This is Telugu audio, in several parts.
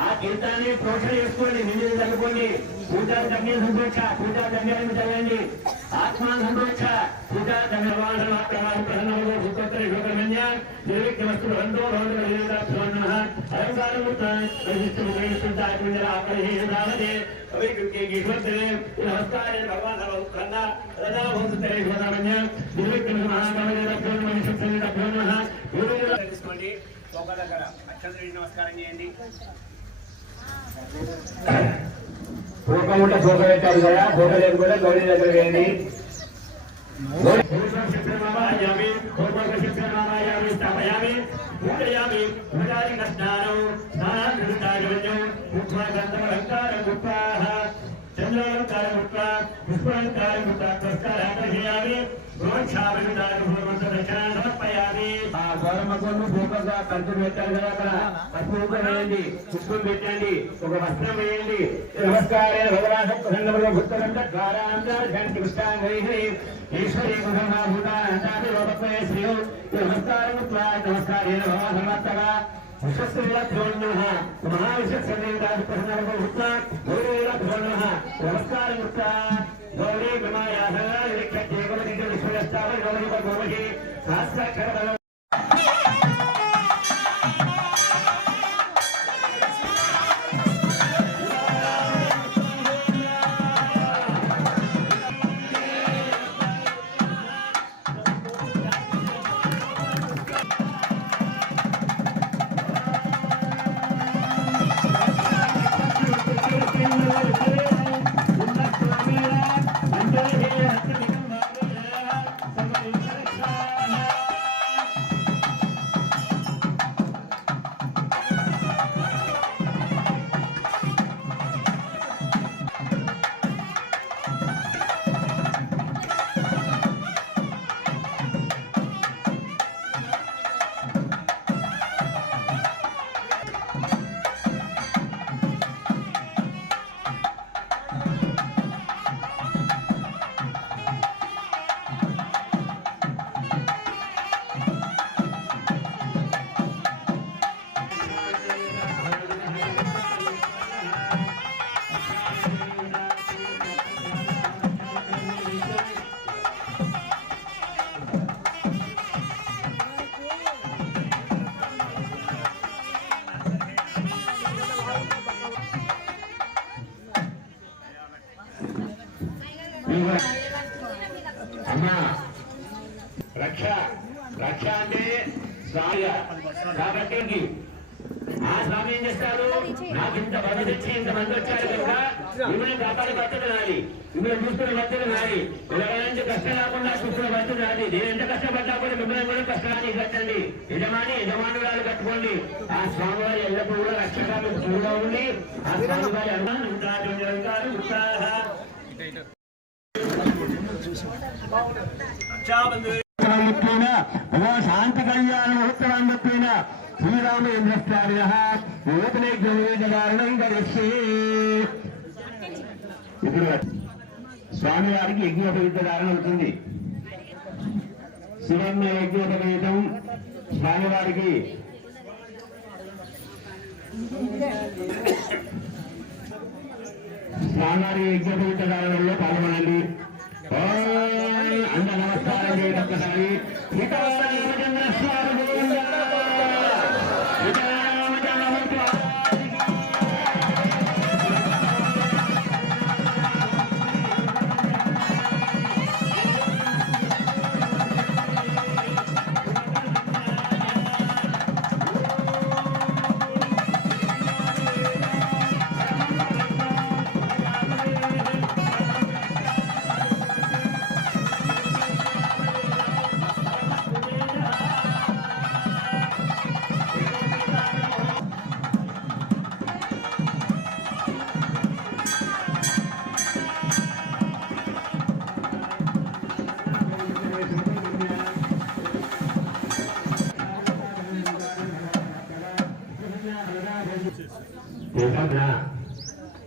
ఆ కీర్తాన్ని పోషణ చేసుకోండి, నిజం తగ్గుకోండి. పూజా తగ్గిన సంతోష, పూజా తగ్గాలని చదవండి. ఆత్మా సంతోష, పూజా ధన్యవాద ప్రసన్నములు సుతోత్తర యోగమన్య నిర్విఘ్న వస్తు బంధో భవంతున్న అలంకారం నమస్కారే భగవాన్ తీసుకోండి. ఒక దగ్గర అక్షంతరి నమస్కారం చేయండి. పూర్వం ఉంటే పూక పెట్టారు కదా, పూక లేదు కూడా గౌరీ దగ్గర వేయండి. ఖర్చు పెట్టారు కదా, అక్కడ పసుపు వేయండి, పుష్పం పెట్టండి, ఒక వస్త్రం వేయండి. నమస్కారే భగవాన్ ప్రసన్నములో భూతరంత ద్వారాంతర్ఘంటి కృష్ణాంగై ఈశ్వరీ భూతాంతాపయ శ్రీయో నమస్కారం నమస్కారే భగవాన్ సమర్థగా విశ్వస్త్రీలభ్యోన్నః మహావిశ్వస్త్రీరాజు ప్రసన్నములో భూత గౌరీలభ్యోన్నః నమస్కారం గౌరీ బ్రహ్మయాస విశ్వస్తావ గౌరీ గోమహి శాస్త్రాక్షర అమ్మా రక్ష రక్ష అంటే కాబట్టి ఆ స్వామి ఏం చేస్తారు, నాకు ఇంత బలి తెచ్చి ఇంతమంది వచ్చారు కనుక మిమ్మల్ని కాపాడి బతులు నాది, మిమ్మల్ని చూసుకునే బతులు నాది, పిల్లగాలంటే కష్టం రాకుండా చూసుకునే బతులు నాది. నేను ఎంత కష్టపడ్డా కూడా మిమ్మల్ని కూడా కష్టాన్ని కట్టండి. యజమానురాలు కట్టుకోండి. ఆ స్వామివారి ఎల్లప్పుడూ కూడా రక్షగా మీకు చూడగా ఉండి ఆ స్వామివారి శాంతి కళ్యాణ మహోత్సవాన్ని చెప్పిన శ్రీరామేంద్రస్వామి ఇప్పుడు స్వామివారికి యజ్ఞోపవీత ధారణ అవుతుంది. శివన్న యజ్ఞోపవీతం స్వామివారికి స్వామివారి యజ్ఞోపవీత ధారణలో పాల్గొనండి. అంత నమస్కారం చేయడం ఒక్కసారి.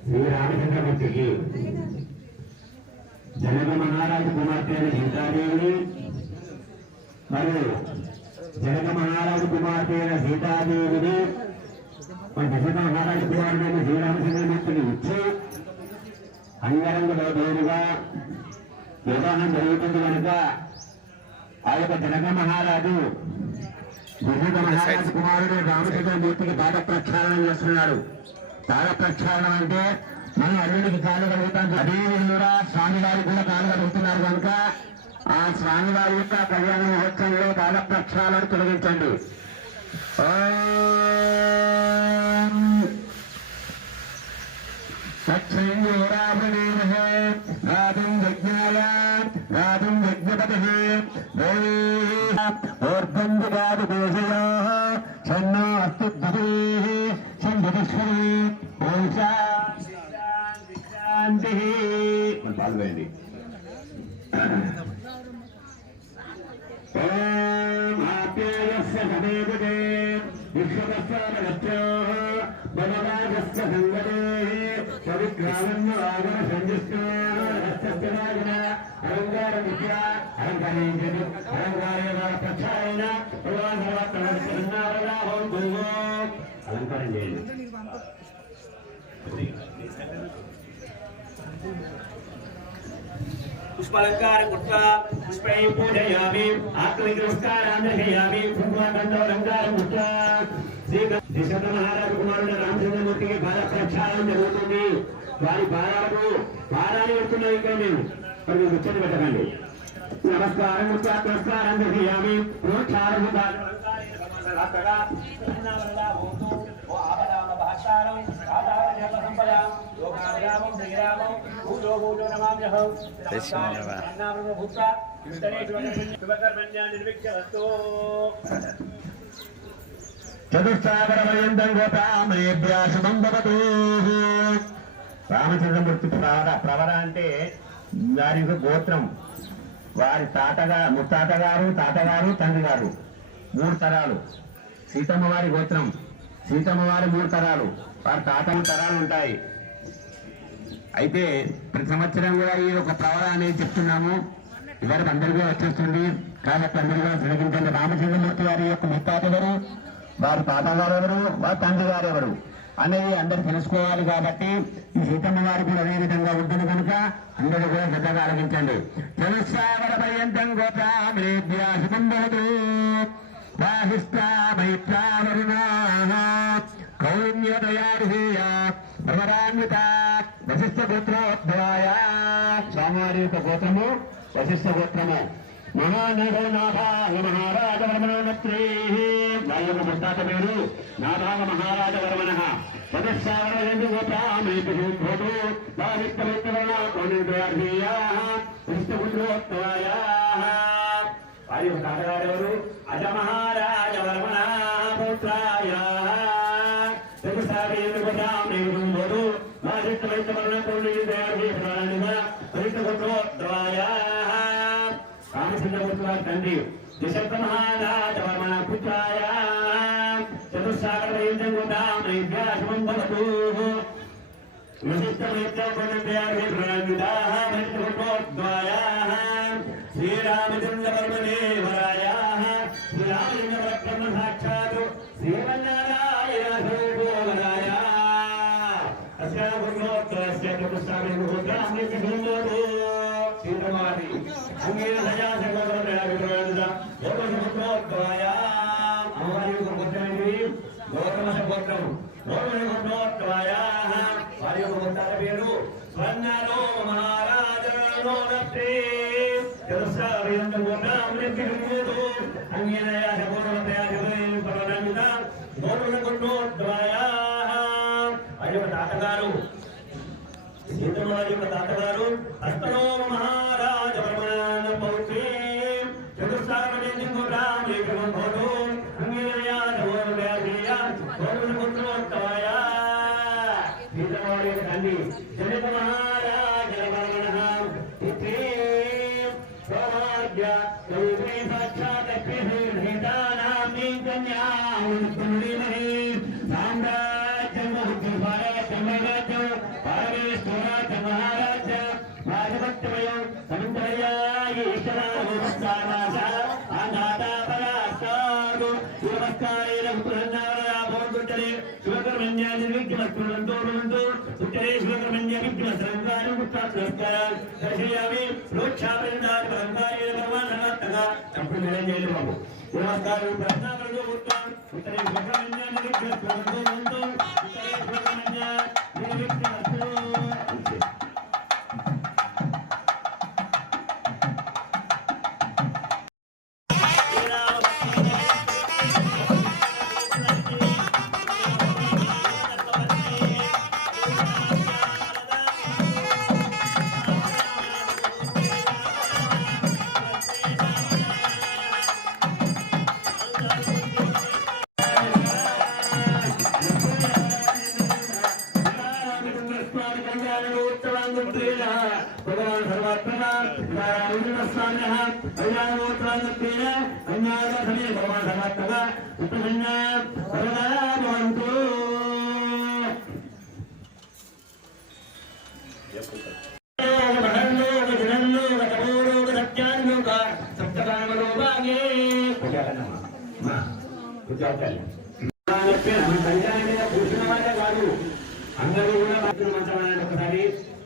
శ్రీరామచంద్రమూర్తికి జనక మహారాజు కుమార్తె అయిన సీతాదేవిని మరియు జనక మహారాజు కుమార్తె అయిన సీతాదేవిని దశరథ మహారాజు కుమారుడు అయిన శ్రీరామచంద్రమూర్తిని ఇచ్చి అంగరంగ వైభవులుగా వివాహం జరుగుతుంది కనుక ఆ యొక్క జనక మహారాజు దశరథ మహారాజు కుమారుడు రామచంద్రమూర్తికి పాద ప్రక్షాళన చేస్తున్నాడు. పాద ప్రక్షాళనం అంటే మనం అల్లుడికి కాలు కలుగుతాం, అదేవిధంగా స్వామివారికి కూడా కాలు కలుగుతున్నారు కనుక ఆ స్వామివారి యొక్క కళ్యాణ మహోత్సవంలో పాద ప్రక్షాళన తొలగించండి. పాల్గొండి. అలంకారం చేయండి. पुष्पालंकार कृत्वा पुष्पै पूजयामि आत्मिक नमस्कारान् दर्शयामि कुङ्कुमालंकार कृत्वा दशरथ महाराज कुमारुడు రామచంద్రమూర్తికి పాద ప్రక్షాళన జరుగుతుంది. వారి పాదాలు పెడుతున్నాయి. ఇక్కడ నేను మరి ముచ్చట పెట్టకండి. నమస్కారం నమస్కారం దర్శయామి చతుస్సాగరమయంతం గోపామేభ్యాశుభం భవతు. రామచంద్రమూర్తి ప్రవర అంటే వారి యొక్క గోత్రం, వారి ముత్తాతగారు, తాతగారు, తండ్రి గారు, 3 తరాలు. సీతమ్మ వారి గోత్రం, సీతమ్మ వారి 3 తరాలు, వారి తాతమ్మ తరాలు ఉంటాయి. అయితే ప్రతి సంవత్సరం కూడా ఈ ఒక ప్రవర అనేది చెప్తున్నాము. ఇవరకు అందరికీ వచ్చేస్తుంది కాబట్టి అందరికీ జరిగించండి. రామచంద్రమూర్తి వారి యొక్క ముత్తాత ఎవరు, వారి తాతగారు ఎవరు, వారి తండ్రి గారు ఎవరు అనేది అందరూ తెలుసుకోవాలి. కాబట్టి ఈ సీతమ్మ వారికి కూడా అదే విధంగా ఉంటుంది కనుక అందరూ కూడా శ్రద్ధగా ఆలోచించండి. చతుస్సాగరమయంతం గోపామేభ్యాశుభం భవతు. వశిష్ఠ గోత్రోద్భవాయ. స్వామివారి యొక్క గోత్రము వశిష్ఠ గోత్రము. మహానగో నాభాగ మహారాజవర్మణోత్రీ. వారి యొక్క ముత్తాత పేరు నాభాగ మహారాజవర్మణ. పదస్సాగరయందు గోపామేభ్యోభూతు వశిష్ఠ గోత్రోద్భవాయ. వారి యొక్క తాతగారెవరు? అజ మహారాజవర్మణ పుత్రాయ. రామచంద్రమూర్తి వారి తండ్రి దశరథ మహారాజవర్మణ పుత్రాయ. చతుస్సాగరమయంతం గోపామేభ్యాశుభం భవతు. శ్రీరామచంద్రవర్మణే వరాయ. శ్రీరామచంద్ర సాక్షాత్ శ్రీమన్నారాయణ సూర్యోదయాయ. సీతమారి అంగీర సజాసోదయాయ. అమ్మవారి యొక్క గోత్రమేంటి? గౌతమ గోత్రం. గౌతమోద్భవాయ. వారి యొక్క గోత్రాల పేరు స్వర్ణలో మహారాజ. తాతగారు సీతమ్మ వారి యొక్క తాతగారు హస్తనో మహారాజవర్మణ పౌత్రీ. చతుస్సాగరమయంతం గోపామేభ్యోభూతు. సీతమ్మ వారి యొక్క తండ్రి జనక మహారాజవర్మణ పుత్రీ. సామ్రాజ్యం కాదు నమస్కారేణ పునర్నామయ భవంతుట్టరే శివకర్మణ్యాన్ని విజ్ఞమస్తులంతో భవంతు ఉట్టరే శివకర్మణ్య విజ్ఞమస్రంకారం పుష్పాస్కారాలు దర్శయామి ప్రోక్షాపరిణాలు పరంకారేణ భగవాన్ తప్పుడు నిరంజన బాబు నమస్కారం ప్రశ్నావళిలో ఉత్తం ఉత్తరే శివకర్మణ్యాన్ని విజ్ఞమస్తులంతో భవంతు ఉత్తరే శివకర్మణ్యాన్ని విజ్ఞమస్తు అందరూ కూడా ఒకసారి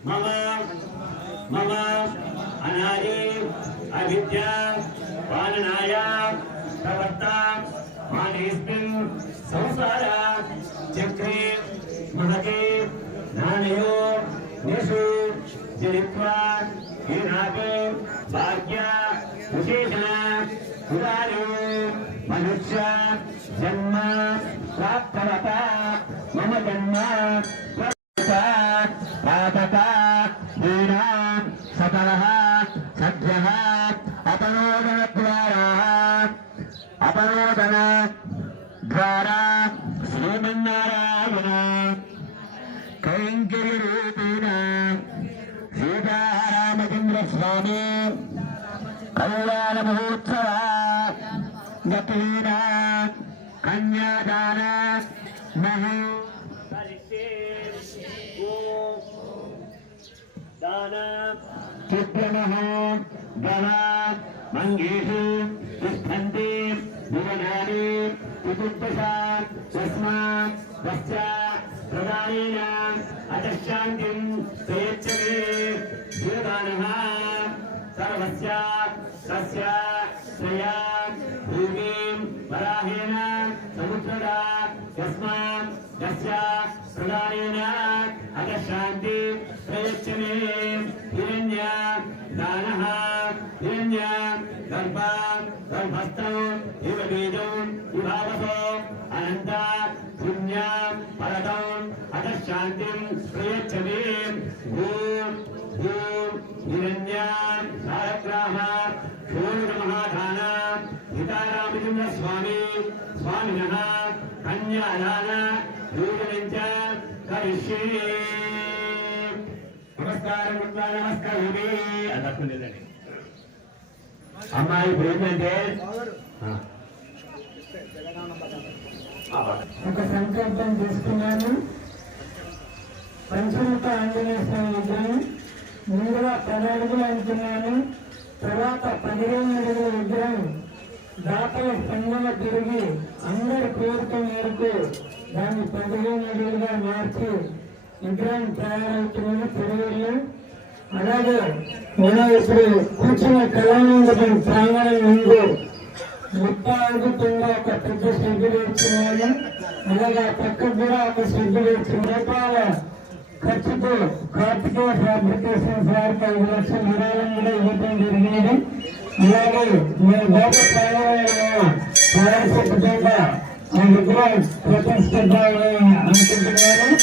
మమ మమ అనాది అవిద్య పాలనాయ ప్రవర్త మానేస్మిన్ సంసార చక్రే మహతే నానయో నిషు జనిత్వా హీనాపే భాగ్య విశేషణ ఉదారు మనుష్య జన్మ ప్రాప్తవత మమ జన్మ పాపత హీనా సఫలః సద్యః అపనోదన ద్వారా శ్రీమన్నారాయణ కైంకర్య రూపేణ సీతారామచంద్ర స్వామి కళ్యాణ మహోత్సవ గతేన కన్యాదాన మహో చిత్రమహో గణ మంగేషు తిష్టంతి భువనాని చతుర్దశా తస్మాత్ పశ్చాత్ ప్రదానేన అతశాంతిం ప్రయచ్చతే దేవానః సర్వస్య సస్య శ్రయా భూమిం వరాహేన సముద్రదా తస్మాత్ తస్య ప్రదానేన అతశాంతి ప్రయచ్చతే హిరణ్య దానః హిరణ్య గర్భ గర్భస్థం ఇవ బీజం విభావసో అనంత పుణ్య పరదం అతశాంతిం ప్రయచ్చతే ఓం ఓం హిరణ్య సారగ్రామ షోడశ మహాదాన సీతారామచంద్ర స్వామి స్వామినః కన్యాదాన పూజనంచ కరిష్యే. నమస్కారం నమస్కారమే అదొక్కలేదండి అమ్మాయి ఇప్పుడు ఏంటంటే ఒక సంకల్పం తీసుకున్నాను. పంచముఖ ఆంజనేయ స్వామి విగ్రహం ముందుగా 10 అడుగులు అనుకున్నాను. తర్వాత 15 అడుగుల విగ్రహం దాతల స్పందన తిరిగి అందరి కోరిక మేరకు దాన్ని 15 అడుగులుగా మార్చి విగ్రహం తయారవుతున్నది తిరువల్లో. అలాగే మనం ఇప్పుడు కూర్చున్న కళానందకం ప్రాంగణం ముందు 30 అడుగుతున్న ఒక పెద్ద శ్రద్ధ వేస్తున్నాము. అలాగే పక్కకు కూడా ఒక శ్రద్ధ వేస్తున్న రూపాయల ఖర్చుతో కార్తికేయ ఫ్యాబ్రికేషన్ వారికి 5 లక్షల విరాళం కూడా ఇవ్వడం జరిగినది. అలాగే నేను గోప ప్రారంభ ఆ విగ్రహం ప్రతిష్ఠిద్దామని అనుకుంటున్నాను.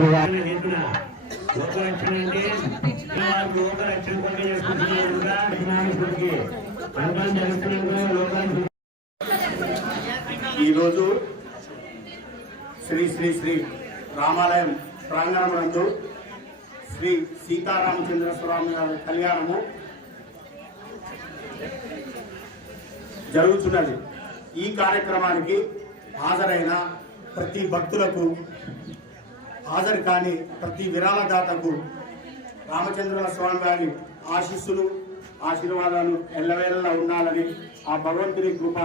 లోకరక్షణ అంటే లోకరక్షణ కొరకు చేసుకుంటున్నారు. అనుభవం జరుగుతున్న లోకాన్ని ఈరోజు శ్రీ శ్రీ శ్రీ రామాలయం ప్రాంగణమునందు శ్రీ సీతారామచంద్ర స్వామి వారి కళ్యాణము జరుగుతున్నది. ఈ కార్యక్రమానికి హాజరైన ప్రతి భక్తులకు, హాజరు కాని ప్రతి విరాళదాతకు రామచంద్ర స్వామి వారి ఆశీస్సులు, ఆశీర్వాదాలు ఎల్లవేళలా ఉండాలని, ఆ భగవంతుని కృప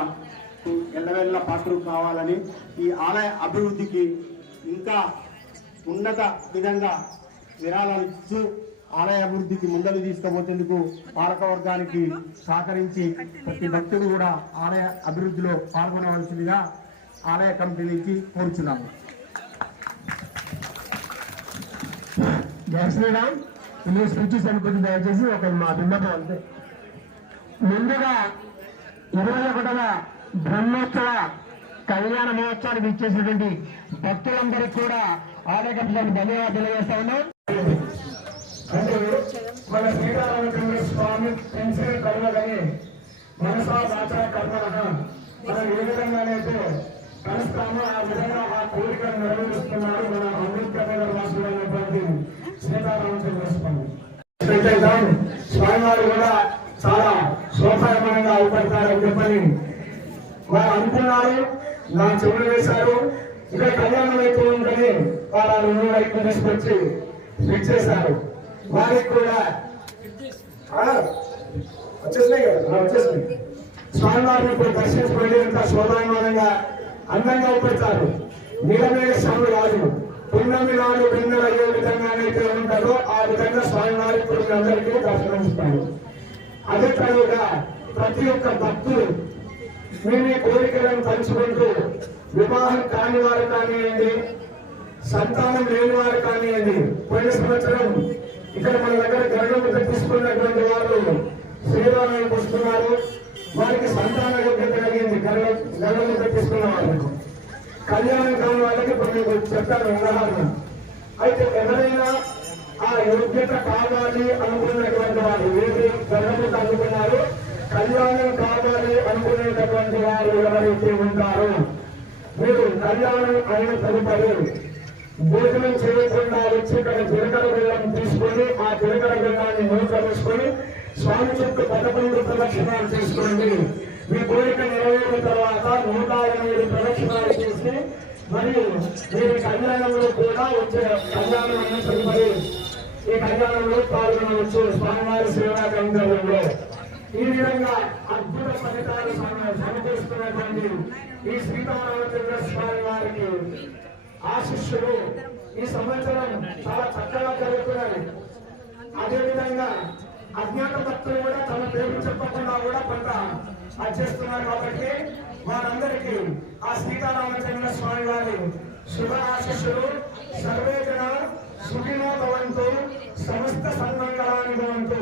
ఎల్లవేళలా పాత్రలు కావాలని, ఈ ఆలయ అభివృద్ధికి ఇంకా ఉన్నత విధంగా విరాళాలు ఇస్తూ ఆలయ అభివృద్ధికి ముందలు తీసుకుపోతేందుకు పాలకవర్గానికి సహకరించి ప్రతి భక్తుడు కూడా ఆలయ అభివృద్ధిలో పాల్గొనవలసిందిగా ఆలయ కమిటీ నుంచి కోరుచున్నాము. జయ శ్రీరామ్. ఈ స్పీచెస్ అనుకుంటే దయచేసి ఒక మా విన్నపం అంతే. ముందుగా 21వ బ్రహ్మోత్సవ కళ్యాణ మహోత్సవానికి ఇచ్చేసినటువంటి భక్తులందరికీ కూడా ఆలయ కమిటీలకు ధన్యవాదాలు తెలియజేస్తా ఉన్నాం. అంటే మన శ్రీరామచంద్ర స్వామి పెన్షన్ కర్మలని మనసా దాచా కర్మన మనం ఏ విధంగానైతే కలుస్తామో ఆ విధంగా ఆ కోరికను నెరవేరుస్తున్నారు మన అమృతమైన రాష్ట్రమైనటువంటి సీతారామచంద్ర స్వామి. స్వామివారు కూడా చాలా శోభాయమానంగా అవపడతారని చెప్పని వారు అనుకున్నారు. నా చెవులు వేశారు. ఇక్కడ కళ్యాణం అయిపోయి ఉందని వారు 2 తీసుకొచ్చి ఫిక్స్ చేశారు. వారికి కూడా వచ్చేసినాయి కదా, వచ్చేసినాయి. స్వామివారిని ఇప్పుడు దర్శించుకోండి. ఎంత శోభాయమానంగా అందంగా ఉపడతారు. నీలమేఘ స్వామి రాజు పున్నమి నాడు బిందెలు అయ్యే విధంగానైతే ఉంటారో ఆ విధంగా స్వామివారి ఇప్పుడు అందరికీ దర్శనమిస్తారు. అదే తరువుగా ప్రతి ఒక్క భక్తులు మీ కోరికలను పంచుకుంటూ వివాహం కాని వారు కానివ్వండి, సంతానం లేని వారు కానివ్వండి, పోయిన సంవత్సరం ఇక్కడ మన దగ్గర గర్భముద్ర తీసుకున్నటువంటి వారు శ్రీరామానికి వస్తున్నారు. వారికి సంతాన యోగ్యత కలిగింది. గర్భముద్ర తీసుకున్న వాళ్ళకు, కళ్యాణం కాని వాళ్ళకి ఇప్పుడు మీకు చెప్తాను ఉదాహరణ. అయితే ఎవరైనా ఆ యోగ్యత కావాలి అనుకున్నటువంటి వారు, ఏది గర్భముద్ర అనుకున్నారు, కళ్యాణం కావాలి అనుకునేటటువంటి వారు ఎవరైతే ఉంటారో, మీరు కళ్యాణం అయిన తదుపరి భోజనం చేయకుండా వచ్చి ఇక్కడ జీలకర్ర బెల్లం తీసుకొని ఆ జీలకర్ర బెల్లాన్ని నోట్లో వేసుకొని స్వామి చుట్టూ 11 ప్రదక్షిణాలు చేసుకోండి. మీ కోరిక నెరవేరిన తర్వాత 108 ప్రదక్షిణాలు చేసి మరియు మీరు కళ్యాణంలో కూడా వచ్చే కళ్యాణం అయిన తదుపరి ఈ కళ్యాణంలో పాల్గొనవచ్చు స్వామివారి సేవా కైంకర్యంలో. ఈ విధంగా అద్భుత ఫలితాలు సమకూరుస్తున్నటువంటి ఈ సీతారామచంద్ర స్వామి వారికి ఆశిష్యులు ఈ సంవత్సరం చాలా చక్కగా జరుగుతున్నది. అదేవిధంగా అజ్ఞాత భక్తులు కూడా తమ పేరు చెప్పకుండా కూడా కొంత చేస్తున్నారు. కాబట్టి వారందరికీ ఆ సీతారామచంద్ర స్వామి వారి శుభ ఆశిష్యులు. సర్వే జన సుఖినో భవంతు, సమస్త సన్మంగళాని భవంతు.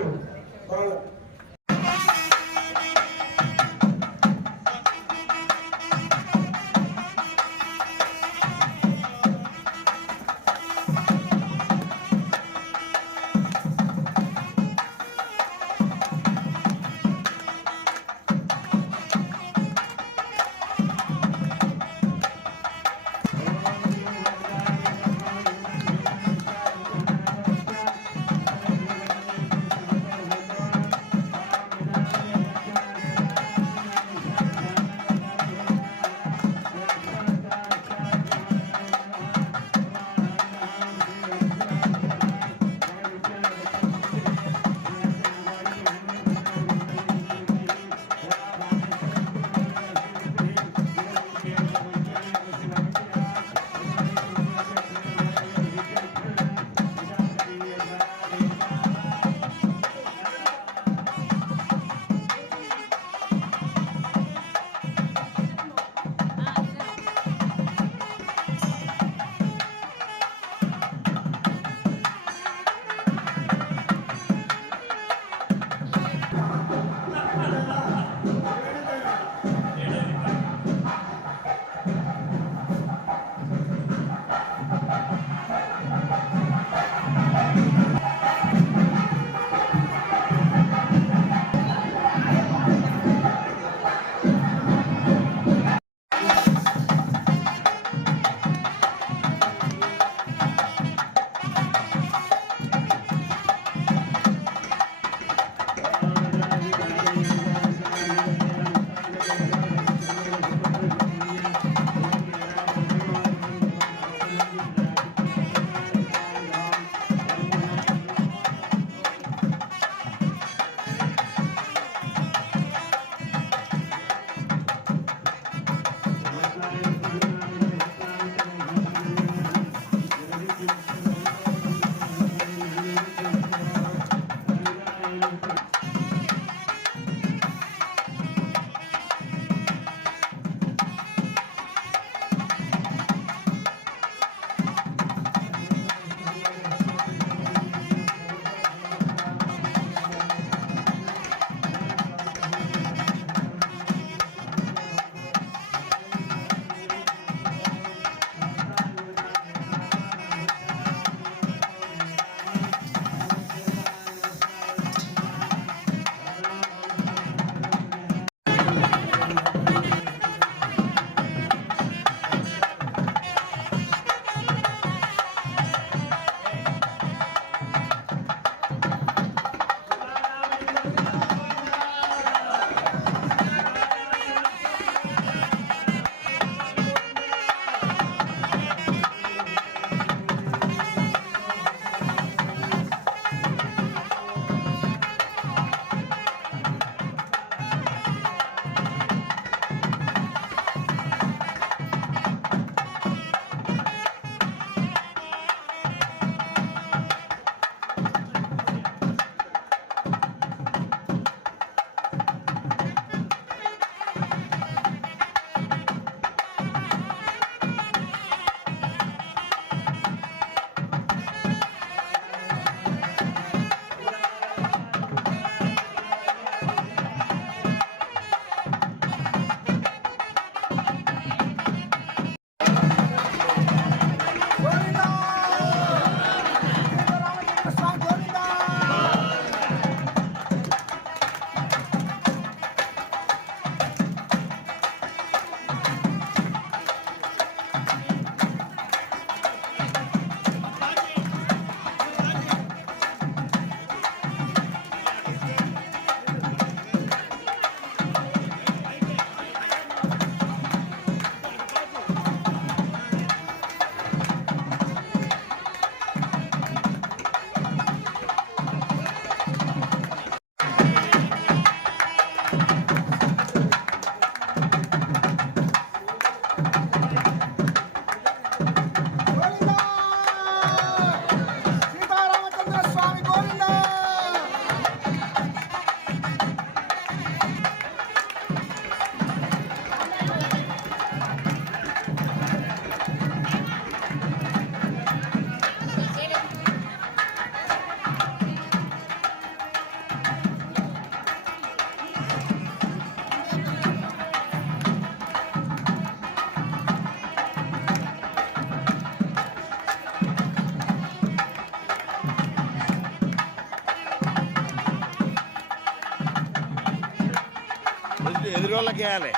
లాగేయాలి.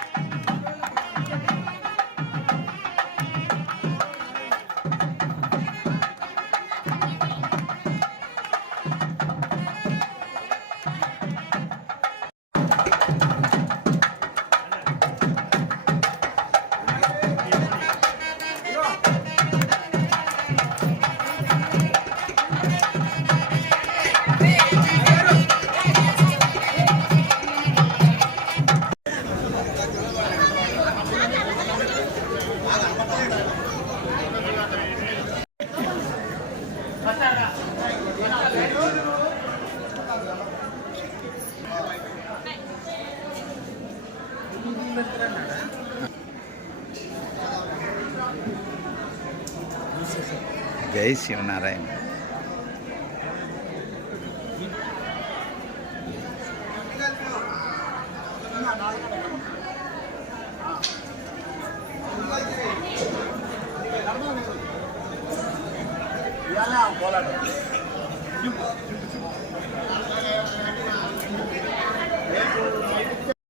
జై శివనారాయణ. పోలాడు